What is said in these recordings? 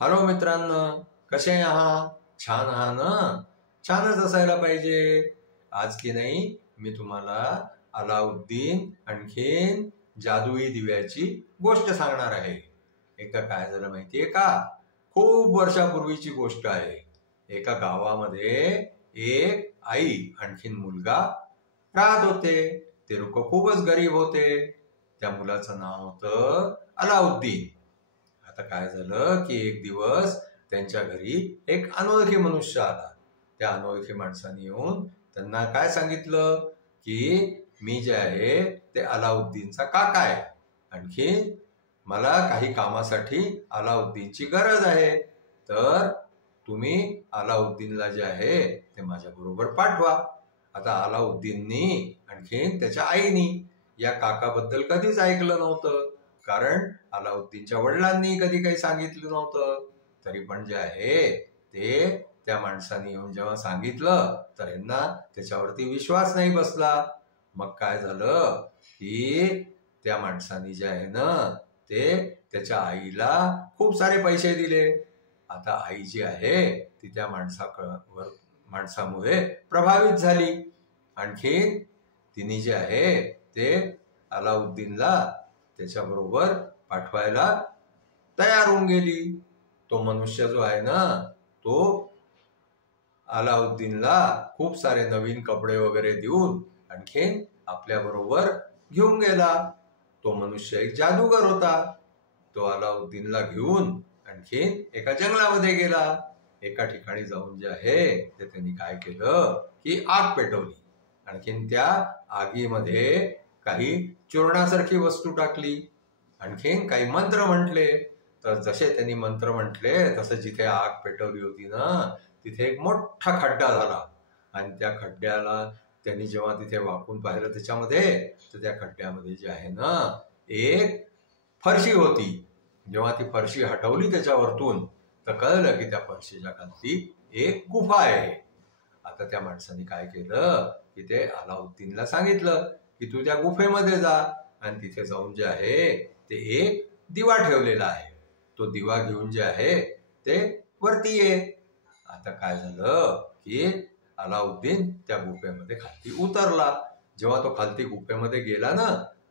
Hello मित्रांनो, कसे आहात? छान आहात ना? छानच असायला पाहिजे. आज की नाही मी तुम्हाला अलाउद्दीन आणखीन जादुई दिव्याची गोष्ट सांगणार आहे. एका काय झालं माहितीये का? खूप वर्षापूर्वीची गोष्ट आहे. एका गावामध्ये एक आई आणखीन मुलगा राहत होते. ते लोक खूपच गरीब होते. त्या मुलाचं नाव होतं अलाउद्दीन. आता काय झालं की एक दिवस त्यांच्या घरी एक अनोळखी मनुष्य आला. त्या अनोळखी माणसाने येऊन त्यांना काय सांगितलं की मी जे आहे ते अलाउद्दीनचा काका आहे. आणखी मला काही कामासाठी अलाउद्दीनची गरज आहे. तर तुम्ही अलाउद्दीनला जे आहे ते माझ्या बरोबर पाठवा. आता अलाउद्दीननी आणखीन त्याच्या आईनी या काकाबद्दल कधीच ऐकलं नव्हतं, कारण अलाउद्दीनच्या वडिलांनी कधी काही सांगितलं नव्हतं. तरी पण जे आहे ते त्या माणसाने येऊन जेव्हा सांगितलं तर यांना त्याच्यावरती विश्वास नाही बसला. मग काय झालं की त्या माणसाने जे आहे ना ते त्याच्या आईला खूप सारे पैसे दिले. आता आई जी आहे ती त्या माणसामुळे प्रभावित झाली. आणखीन तिने जे आहे ते अलाउद्दीनला त्याच्याबरोबर पाठवायला तयार होऊन गेली. तो मनुष्य जो आहे ना तो अलाउद्दीनला खूप सारे नवीन कपडे वगैरे देऊन आणखीन आपल्या बरोबर घेऊन गेला. तो मनुष्य एक जादूगर होता. तो अलाउद्दीनला घेऊन आणखीन एका जंगलामध्ये गेला. एका ठिकाणी जाऊन जे आहे ते त्यांनी काय केलं की आग पेटवली. आणखीन त्या आगीमध्ये काही चूर्णासारखी वस्तू टाकली. आणखीन काही मंत्र म्हटले. तर जसे त्यांनी मंत्र म्हटले तसं जिथे आग पेटवली होती ना तिथे एक मोठा खड्डा झाला. आणि त्या खड्ड्याला त्यांनी जेव्हा तिथे वाकून पाहिलं त्याच्यामध्ये, तर त्या खड्ड्यामध्ये जे आहे ना एक फरशी होती. जेव्हा ती फरशी हटवली त्याच्यावरतून तर कळलं की त्या फरशीच्या खाली एक गुफा आहे. आता त्या माणसाने काय केलं की ते अलाउद्दीनला सांगितलं की तू त्या गुफेमध्ये जा आणि तिथे जाऊन जे आहे ते एक दिवा ठेवलेला आहे. तो दिवा घेऊन जे आहे ते वरती ये. आता काय झालं की अलाउद्दीन त्या गुफेमध्ये खाली उतरला. जेव्हा तो खालती गुफेमध्ये गेला ना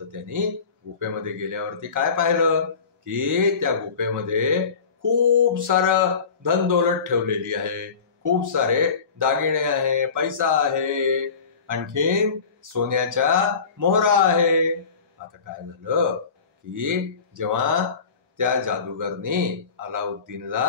तर त्यांनी गुफेमध्ये गेल्यावरती काय पाहिलं की त्या गुफेमध्ये खूप सारं धनदौलत ठेवलेली आहे. खूप सारे दागिने आहे, पैसा आहे, आणखीन सोन्याच्या मोहरा आहे. आता काय झालं की जेव्हा त्या जादूगरनी अलाउद्दीनला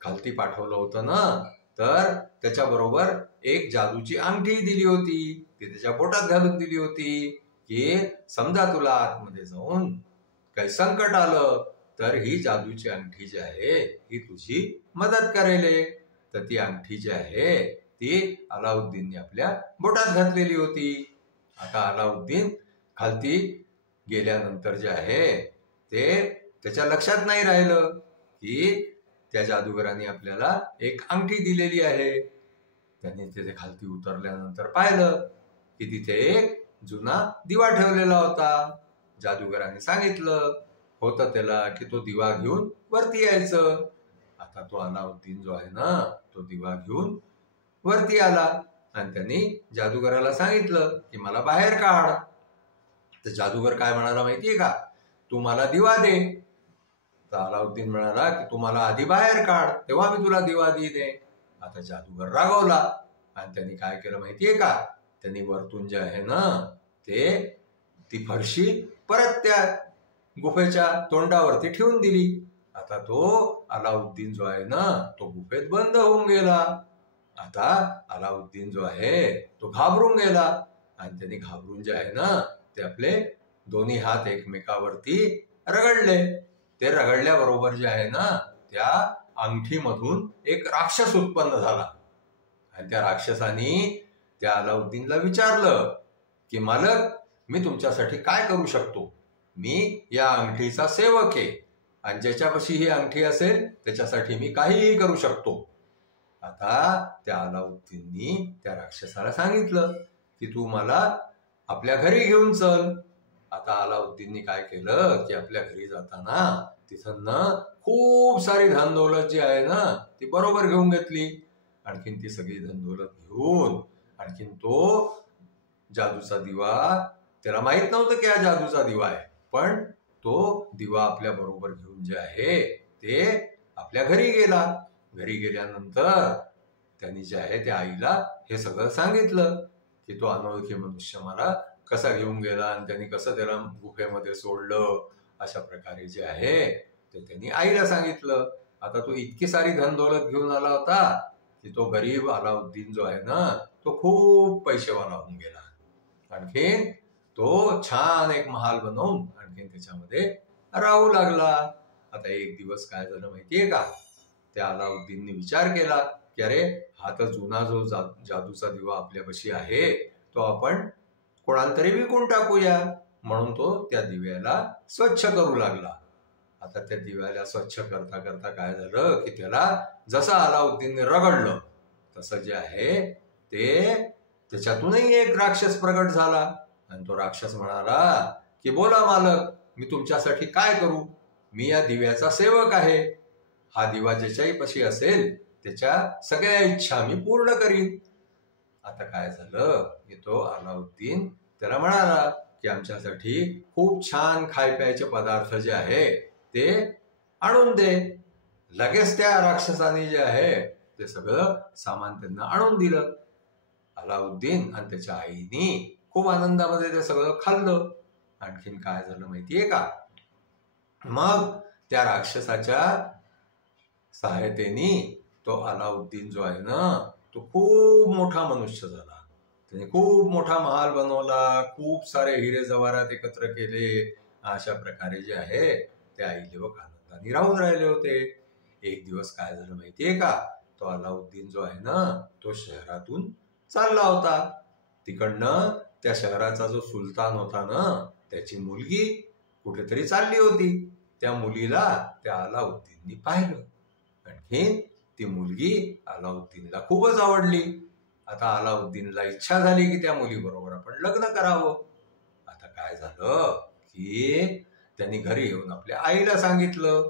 खालती पाठवलं होतं ना तर त्याच्याबरोबर एक जादूची अंगठी दिली होती. ती त्याच्या बोटात घालून दिली होती की समजा तुला आतमध्ये जाऊन काही संकट आलं तर ही जादूची अंगठी जी आहे ही तुझी मदत करेल. तर ती अंगठी जी आहे ती अलाउद्दीनने आपल्या बोटात घातलेली होती. आता अलाउद्दीन खालती गेल्यानंतर जे आहे ते त्याच्या लक्षात नाही राहिलं की त्या जादूगराने आपल्याला एक अंगठी दिलेली आहे. त्यांनी तिथे खालती उतरल्यानंतर पाहिलं की तिथे एक जुना दिवा ठेवलेला होता. जादूगराने सांगितलं होतं त्याला की तो दिवा घेऊन वरती यायचं. आता तो अलाउद्दीन जो आहे ना तो दिवा घेऊन वरती आला आणि त्यांनी जादूगराला सांगितलं की मला बाहेर काढ. तर जादूगर काय म्हणाला माहितीये का? तू मला दिवा दे. तर अलाउद्दीन म्हणाला की तू मला आधी बाहेर काढ तेव्हा मी तुला दिवा देईन. आता जादूगर रागवला आणि त्यांनी काय केलं माहितीये का? त्यांनी वरतून जे आहे ना ते ती फरशी परत त्या गुफेच्या तोंडावरती ठेवून दिली. आता तो अलाउद्दीन जो आहे ना तो गुफेत बंद होऊन गेला. आता अलाउद्दीन जो आहे तो घाबरून गेला आणि त्यांनी घाबरून जे आहे ना ते आपले दोन्ही हात एकमेकावरती रगडले. ते रगडल्याबरोबर जे आहे ना त्या अंगठीमधून एक राक्षस उत्पन्न झाला. आणि त्या राक्षसाने त्या अलाउद्दीनला विचारलं की मालक, मी तुमच्यासाठी काय करू शकतो? मी या अंगठीचा सेवक आहे आणि ज्याच्यापाशी ही अंगठी असेल त्याच्यासाठी मी काहीही करू शकतो. आता त्या अलाउद्दीननी त्या राक्षसाला सांगितलं की तू मला आपल्या घरी घेऊन चल. आता अलाउद्दीननी काय केलं की आपल्या घरी जाताना तिथं ना खूप सारी धनदौलत जी आहे ना ती बरोबर घेऊन घेतली. आणखीन ती सगळी धनदौलत घेऊन आणखीन तो जादूचा दिवा, त्याला माहित नव्हतं की हा जादूचा दिवा आहे, पण तो दिवा आपल्या बरोबर घेऊन जे आहे ते आपल्या घरी गेला. घरी गेल्यानंतर त्यांनी जे आहे त्या आईला हे सगळं सांगितलं की तो अनोळखी मनुष्य मला कसा घेऊन गेला आणि त्यांनी कसं त्याला गुफेमध्ये सोडलं. अशा प्रकारे जे आहे ते त्यांनी आईला सांगितलं. आता तो इतकी सारी धनदौलत घेऊन आला होता की तो गरीब अलाउद्दीन जो आहे ना तो खूप पैसेवाला होऊन गेला. आणखीन तो छान एक महाल बनवून आणखीन त्याच्यामध्ये राहू लागला. आता एक दिवस काय झालं माहितीये का, त्या अलाउद्दीनने विचार केला की अरे हा तर जुना जो जादूचा दिवा आपल्यापाशी आहे तो आपण कोणाला तरी विकून टाकूया. म्हणून तो त्या दिव्याला स्वच्छ करू लागला. आता त्या दिव्याला स्वच्छ करता करता काय झालं की त्याला जसं अलाउद्दीनने रगडलं तसं जे आहे ते त्याच्यातूनही एक राक्षस प्रगट झाला. आणि तो राक्षस म्हणाला की बोला मालक, मी तुमच्यासाठी काय करू, मी या दिव्याचा सेवक आहे. हा दिवा ज्याच्याही पाशी असेल त्याच्या सगळ्या इच्छा मी पूर्ण करीन. आता काय झालं की तो अलाउद्दीन त्याला म्हणाला की आमच्यासाठी खूप छान खाय प्यायचे पदार्थ जे आहे ते आणून दे. लगेच त्या राक्षसाने जे आहे ते सगळं सामान त्यांना आणून दिलं. अलाउद्दीन आणि त्याच्या आईनी खूप आनंदामध्ये ते सगळं खाल्लं. आणखीन काय झालं माहितीये का, मग त्या राक्षसाच्या सहायतेने तो अलाउद्दीन जो आहे ना तो खूप मोठा मनुष्य झाला. त्याने खूप मोठा महाल बनवला, खूप सारे हिरे जवाहरात एकत्र केले. अशा प्रकारे जे आहे ते आई लोक आनंदाने राहून राहिले होते. एक दिवस काय झालं माहितीये का, तो अलाउद्दीन जो आहे ना तो शहरातून चालला होता. तिकडनं त्या शहराचा जो सुलतान होता ना त्याची मुलगी कुठेतरी चालली होती. त्या मुलीला त्या अलाउद्दीननी पाहिलं. आणखीन ती मुलगी अलाउद्दीनला खूपच आवडली. आता अलाउद्दीनला इच्छा झाली की त्या मुलीबरोबर आपण लग्न करावं. आता काय झालं की त्यांनी घरी येऊन आपल्या आईला सांगितलं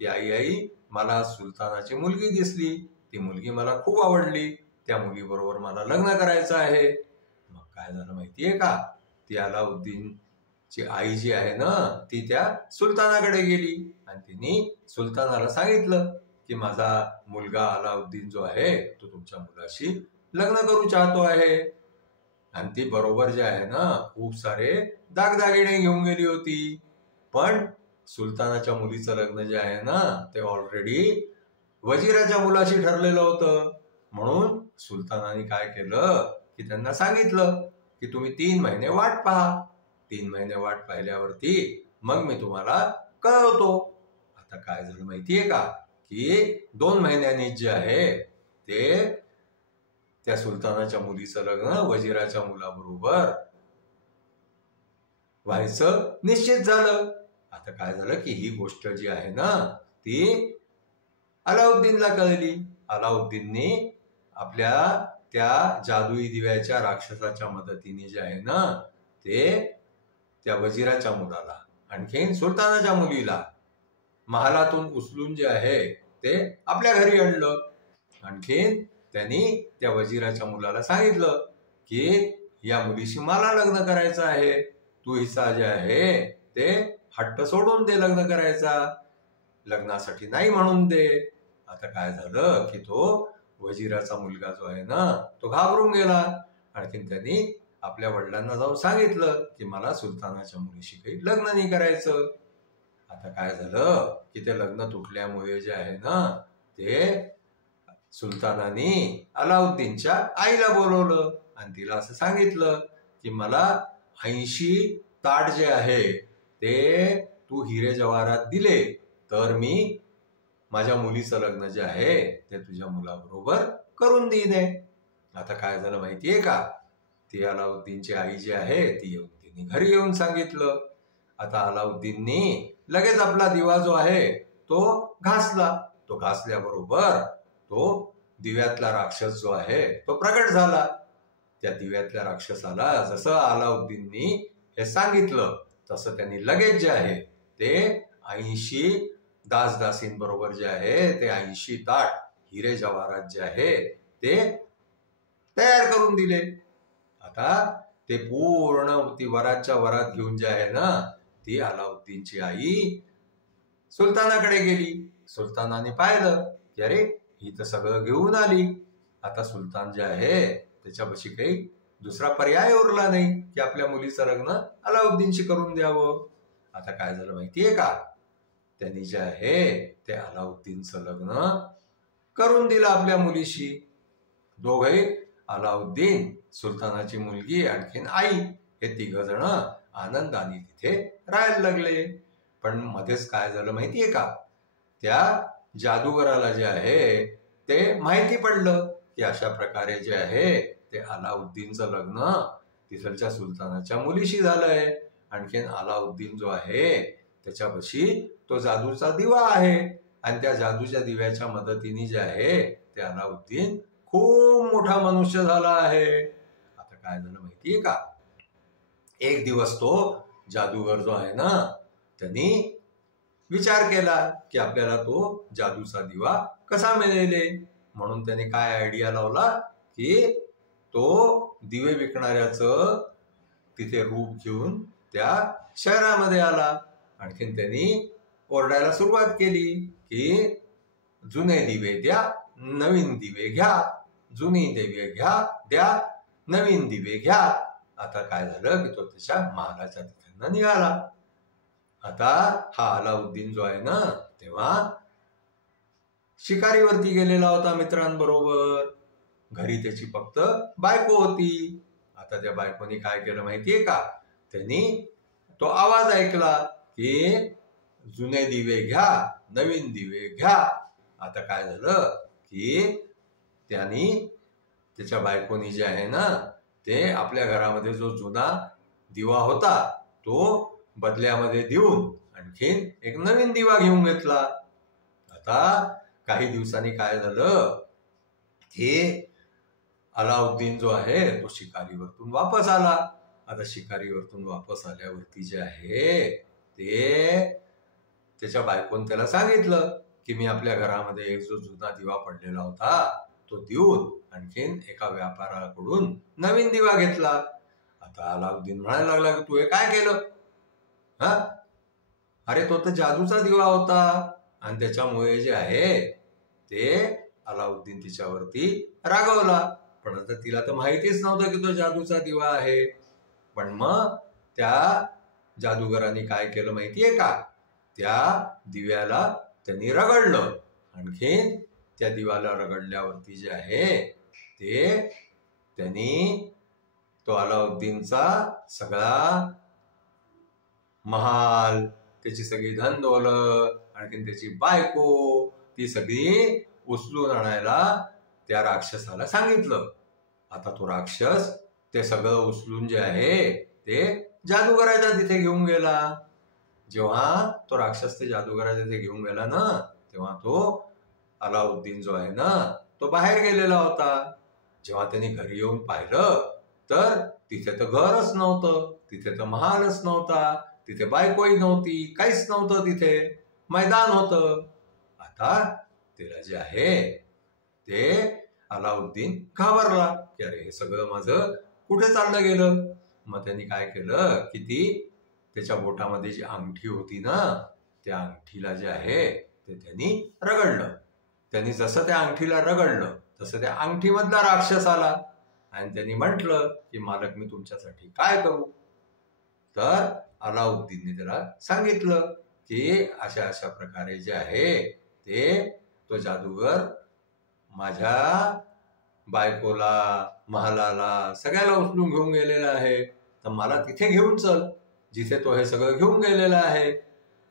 की आई मला सुलतानाची मुलगी दिसली, ती मुलगी मला खूप आवडली, त्या मुलीबरोबर मला लग्न करायचं आहे. मग काय झालं माहितीये का, ती अलाउद्दीनची आई जी आहे ना ती त्या सुलतानाकडे गेली आणि तिने सुलतानाला सांगितलं की माझा मुलगा अलाउद्दीन जो आहे तो तुमच्या मुलाशी लग्न करू चाहतो आहे. आणि ती बरोबर जे आहे ना खूप सारे दागदागिने घेऊन गेली होती. पण सुलतानाच्या मुलीचं लग्न जे आहे ना ते ऑलरेडी वजिराच्या मुलाशी ठरलेलं होतं. म्हणून सुलतानाने काय केलं की त्यांना सांगितलं की तुम्ही 3 महिने वाट पहा. 3 महिने वाट पाहिल्यावरती मग मी तुम्हाला कळवतो. आता काय झालं माहितीये का की 2 महिन्यांनी जे आहे ते त्या सुलतानाच्या मुलीचं लग्न वजिराच्या मुलाबरोबर व्हायचं निश्चित झालं. आता काय झालं की ही गोष्ट जी आहे ना ती अलाउद्दीनला कळली. अलाउद्दीनने आपल्या त्या जादुई दिव्याच्या राक्षसाच्या मदतीने जे आहे ना ते त्या वजिराच्या मुलाला आणखीन सुलतानाच्या मुलीला महालातून उचलून जे आहे ते आपल्या घरी आणलं. आणखीन त्यांनी त्या वजिराच्या मुलाला सांगितलं की या मुलीशी मला लग्न करायचं आहे, तू हिचा जे आहे ते हट्ट सोडून दे लग्न करायचा, लग्नासाठी नाही म्हणून दे. आता काय झालं की तो वजिराचा मुलगा जो आहे ना तो घाबरून गेला. आणखीन त्यांनी आपल्या वडिलांना जाऊन सांगितलं की मला सुलतानाच्या मुलीशी काही लग्न नाही करायचं. आता काय झालं की ते लग्न तुटल्यामुळे जे आहे ना ते सुलतानाने अलाउद्दीनच्या आईला बोलवलं आणि तिला असं सांगितलं की मला 80 ताट जे आहे ते तू हिरे जवाहरात दिले तर मी माझ्या मुलीचं लग्न जे आहे ते तुझ्या मुलाबरोबर करून देईन. आता काय झालं माहितीये का, ती अलाउद्दीनची आई जी आहे ती येऊन तिने घरी येऊन सांगितलं. आता अलाउद्दीननी लगेच आपला दिवा जो आहे तो घासला. तो घासल्याबरोबर तो दिव्यातला राक्षस जो आहे तो प्रगट झाला. त्या दिव्यातल्या राक्षसाला जसं अलाउद्दीननी हे सांगितलं तसं त्यांनी लगेच जे आहे ते 80 दासदासींबरोबर जे आहे ते 80 ताट हिरे जवाहरात जे आहे ते तयार करून दिले. आता ते पूर्ण ती वरातच्या वरात घेऊन जे आहे ना, ती अलाउद्दीनची आई सुलतानाकडे गेली. सुलतानाने पाहिलं की अरे ही तर सगळं घेऊन आली. आता सुलतान जे आहे त्याच्यापाशी काही दुसरा पर्याय उरला नाही की आपल्या मुलीचं लग्न अलाउद्दीनशी करून द्यावं. आता काय झालं माहितीये का, त्यांनी जे आहे ते अलाउद्दीनचं लग्न करून दिलं आपल्या मुलीशी. दोघे अलाउद्दीन, सुलतानाची मुलगी, आणखीन आई, हे 3 जण आनंदाने तिथे राहायला लागले. पण मध्येच काय झालं माहितीये का, त्या जादूगराला जे आहे ते माहिती पडलं की अशा प्रकारे जे आहे ते अलाउद्दीनचं लग्न तिथलच्या सुलतानाच्या मुलीशी झालंय. आणखीन अलाउद्दीन जो आहे त्याच्यापाशी तो जादूचा दिवा आहे आणि त्या जादूच्या दिव्याच्या मदतीने जे आहे ते अलाउद्दीन खूप मोठा मनुष्य झाला आहे. आता काय झालं माहितीये का, एक दिवस तो जादूगर जो आहे ना त्यांनी विचार केला की आपल्याला तो जादूचा दिवा कसा मिळेल. म्हणून त्याने काय आयडिया लावला की तो दिवे विकणाऱ्याचं तिथे रूप घेऊन त्या शहरामध्ये आला. आणखीन त्यांनी ओरडायला सुरुवात केली की जुने दिवे द्या, नवीन दिवे घ्या, जुनी दिवे द्या, नवीन दिवे घ्या. आता काय झालं की तो त्याच्या महालाच्या तिथं निघाला. आता हा अलाउद्दीन जो आहे ना तेव्हा शिकारीवरती गेलेला होता मित्रांबरोबर. घरी त्याची फक्त बायको होती. आता त्या बायकोनी काय केलं माहितीये का, त्यांनी तो आवाज ऐकला की जुने दिवे घ्या, नवीन दिवे घ्या. आता काय झालं की त्यांनी त्याच्या बायकोनी जे आहे ना ते आपल्या घरामध्ये जो जुना दिवा होता तो बदल्यामध्ये देऊन आणखीन एक नवीन दिवा घेऊन घेतला. आता काही दिवसांनी काय झालं की अलाउद्दीन जो आहे तो शिकारीवरतून वापस आला. आता शिकारीवरतून वापस आल्यावरती जे आहे ते त्याच्या बायकोने त्याला सांगितलं की मी आपल्या घरामध्ये एक जो जुना दिवा पडलेला होता तो देऊन आणखीन एका व्यापाऱ्याकडून नवीन दिवा घेतला. आता अलाउद्दीन म्हणायला लागला की तू हे काय केलं, हा, अरे तो तर जादूचा दिवा होता. आणि त्याच्यामुळे जे आहे ते अलाउद्दीन तिच्यावरती रागवला. पण आता तिला तर माहितीच नव्हतं की तो जादूचा दिवा आहे. पण मग त्या जादूगरांनी काय केलं माहितीये का, त्या दिव्याला त्यांनी रगडलं. आणखीन त्या दिव्याला रगडल्यावरती जे आहे ते त्यांनी तो अलाउद्दीनचा सगळा महाल, त्याची सगळी धन दौलत, आणखीन त्याची बायको, ती सगळी उचलून आणायला त्या राक्षसाला सांगितलं. आता तो राक्षस ते सगळं उचलून जे आहे ते जादूगराच्या तिथे घेऊन गेला. जेव्हा तो राक्षस ते जादूगराच्या तिथे घेऊन गेला ना तेव्हा तो अलाउद्दीन जो आहे ना तो बाहेर गेलेला होता. जेव्हा त्यांनी घरी येऊन पाहिलं तर तिथे तर घरच नव्हतं, तिथे तर महालच नव्हता, तिथे बायकोही नव्हती, काहीच नव्हतं, तिथे मैदान होतं. आता त्याला जे आहे ते अलाउद्दीन घाबरला की अरे हे सगळं माझं कुठे चाललं गेलं. मग त्यांनी काय केलं की ती त्याच्या बोटामध्ये जी अंगठी होती ना त्या अंगठीला जे आहे ते त्यांनी रगडलं. त्यांनी जसं त्या अंगठीला रगडलं तसं त्या अंगठीमधला राक्षस आला आणि त्यांनी म्हटलं की मालक मी तुमच्यासाठी काय करू. तर अलाउद्दीनने त्याला सांगितलं की अशा अशा प्रकारे जे आहे ते तो जादूगर माझ्या बायकोला, महालाला, सगळ्याला उचलून घेऊन गेलेला आहे. तर मला तिथे घेऊन चल जिथे तो हे सगळं घेऊन गेलेला आहे.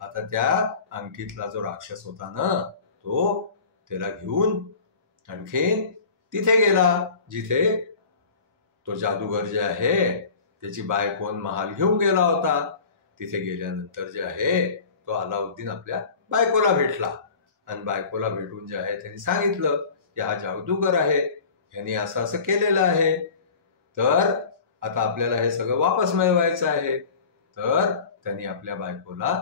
आता त्या अंगठीतला जो राक्षस होता ना तो त्याला घेऊन आणखीन तिथे गेला जिथे तो जादूगर जे आहे त्याची बायको महाल घेऊन गेला होता. तिथे गेल्यानंतर जे आहे तो अलाउद्दीन आपल्या बायकोला भेटला आणि बायकोला भेटून जे आहे त्यांनी सांगितलं की हा जादूगर आहे, यांनी असं असं केलेलं आहे, तर आता आपल्याला हे सगळं वापस मिळवायचं आहे. तर त्यांनी आपल्या बायकोला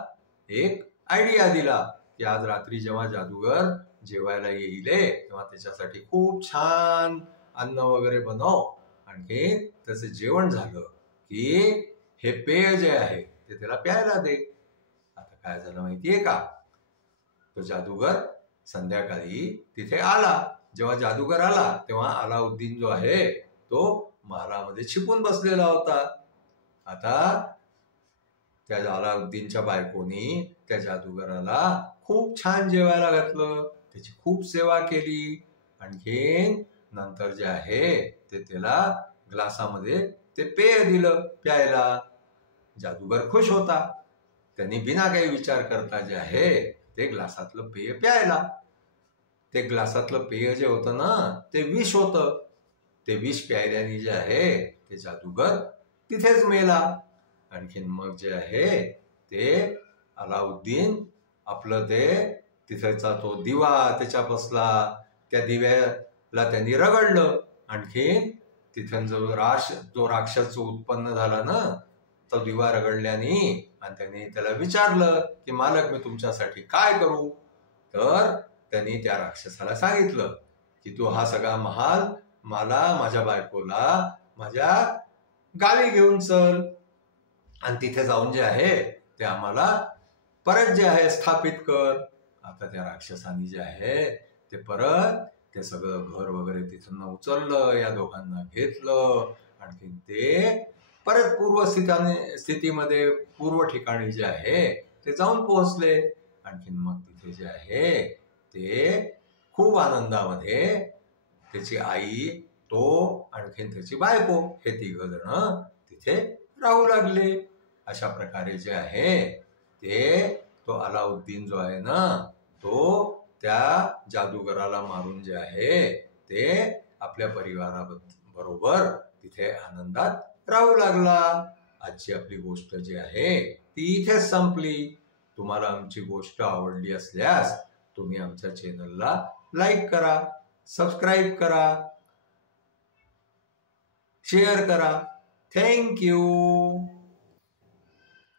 एक आयडिया दिला की आज रात्री जेव्हा जादूगर जेवायला येईल तेव्हा त्याच्यासाठी खूप छान अन्न वगैरे बनव. आणखी त्याचं जेवण झालं की हे पेय जे आहे ते त्याला प्यायला दे. आता काय झालं माहितीये का, तो जादूगर संध्याकाळी तिथे आला. जेव्हा जादूगर आला तेव्हा अलाउद्दीन जो आहे तो महालामध्ये छिपून बसलेला होता. आता त्या अलाउद्दीनच्या बायकोनी त्या जादूगराला खूप छान जेवायला घातलं, त्याची खूप सेवा केली. आणखीन नंतर जे आहे ते त्याला ग्लासामध्ये ते पेय दिलं प्यायला. जादूगर खुश होता. त्यांनी बिना काही विचार करता जे आहे ते ग्लासातलं पेय प्यायला. ते ग्लासातलं पेय जे होतं ना ते विष होतं. ते विष प्यायल्याने जे आहे ते जादूगर तिथेच मेला. आणखीन मग जे आहे ते अलाउद्दीन आपलं ते तिथेचा तो दिवा त्याच्या बसला, त्या दिव्याला त्यांनी रगडलं. आणखीन तिथून जो राक्षस उत्पन्न झाला ना तो दिवा रगडल्याने, आणि त्यांनी त्याला विचारलं की मालक मी तुमच्यासाठी काय करू. तर त्यांनी त्या राक्षसाला सांगितलं की तू हा सगळा महाल मला माझ्या बायकोला माझ्या गावी घेऊन चल, आणि तिथे जाऊन जे आहे ते आम्हाला परत जे आहे स्थापित कर. आता त्या राक्षसाने जे आहे ते परत ते सगळं घर वगैरे तिथून उचललं, या दोघांना घेतलं. आणखी ते परत स्थितीमध्ये पूर्व ठिकाणी जे आहे ते जाऊन पोहोचले. आणखीन मग तिथे जे आहे ते खूप आनंदामध्ये त्याची आई, तो आणखीन त्याची बायको हे 3 जण तिथे राहू लागले. अशा प्रकारे जे आहे ते तो अलाउद्दीन जो आहे ना तो त्या जादूगराला मारून जे आहे ते आपल्या परिवाराबरोबर तिथे आनंदात राहू लागला. आजची आपली गोष्ट जी आहे ती इथेच संपली. तुम्हाला आमची गोष्ट आवडली असल्यास तुम्ही आमच्या चॅनलला लाईक करा, सबस्क्राईब करा, शेअर करा. Thank you.